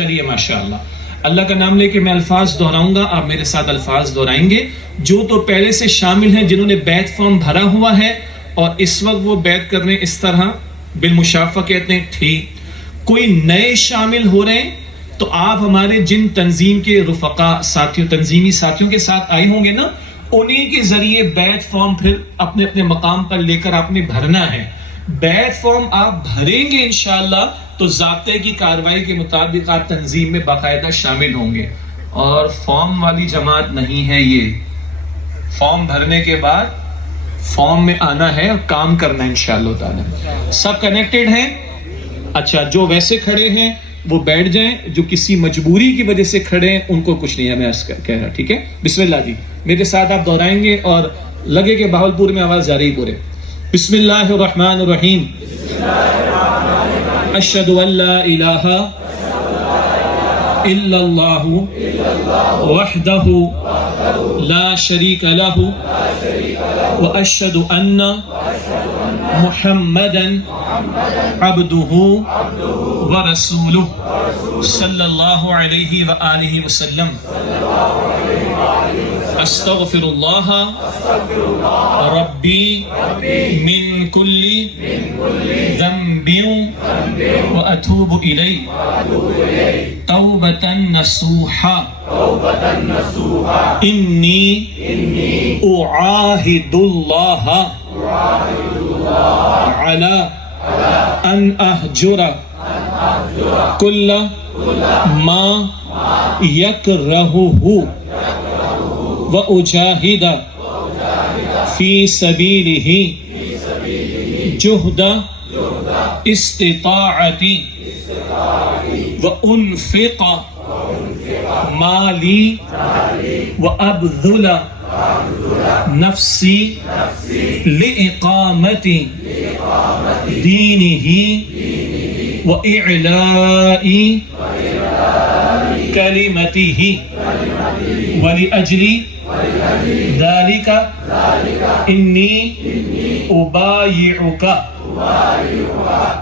چلیے ماشاءاللہ، اللہ کا نام لے کے میں الفاظ دہراؤں گا، آپ میرے ساتھ الفاظ دہرائیں گے۔ جو تو پہلے سے شامل ہیں جنہوں نے بیعت فارم بھرا ہوا ہے اور اس وقت وہ بیعت کرنے اس طرح بالمشافہ کہتے ہیں، ٹھیک۔ کوئی نئے شامل ہو رہے ہیں تو آپ ہمارے جن تنظیم کے رفقا ساتھیوں، تنظیمی ساتھیوں کے ساتھ آئے ہوں گے نا، انہی کے ذریعے بیعت فارم پھر اپنے اپنے مقام پر لے کر آپ نے بھرنا ہے۔ بیعت فارم آپ بھریں گے انشاءاللہ تو ضابطے کی کارروائی کے مطابق آپ تنظیم میں باقاعدہ شامل ہوں گے، اور فارم والی جماعت نہیں ہے یہ۔ فارم بھرنے کے بعد فارم میں آنا ہے اور کام کرنا ہے انشاءاللہ تعالی۔ سب کنیکٹڈ ہیں؟ اچھا، جو ویسے کھڑے ہیں وہ بیٹھ جائیں، جو کسی مجبوری کی وجہ سے کھڑے ہیں ان کو کچھ نہیں ہے، میں کہہ رہا، ٹھیک ہے؟ بسم اللہ جی، میرے ساتھ آپ دہرائیں گے اور لگے کہ بہاولپور میں آواز جا رہی پورے۔ بسم اللہ الرحمن الرحیم، اشہد ان لا الہ الا اللہ وحدہ لا شریک لہ واشہد ان محمدا عبدہ ورسولہ صلی اللہ علیہ وآلہ وسلم۔ استغفر اللہ ربی من کل ذنب واتوب الیہ توبۃ نصوحا انی اعاہد اللہ علی ان اہجر کل ما یکرہہ وأجاہد فی سبیلہ جہد استطاعتی وانفق مالی وابذل نفسی لإقامت دینہ وإعلاء کلمتہ ولأجل ذالک انی ابایعک۔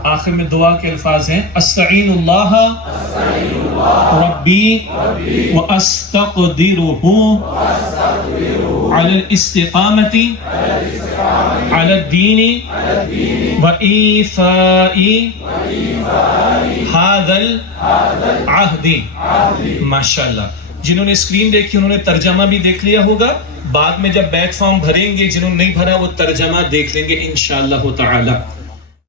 آخر میں دعا کے الفاظ ہیں، استعین اللہ ربی واستقدرہ علی الاستقامۃ علی الدین وایفاء ھذا العہد۔ ماشاءاللہ، جنہوں نے اسکرین دیکھی انہوں نے ترجمہ بھی دیکھ لیا ہوگا، بعد میں جب بیعت فارم بھریں گے جنہوں نے نہیں بھرا وہ ترجمہ دیکھ لیں گے انشاءاللہ تعالی۔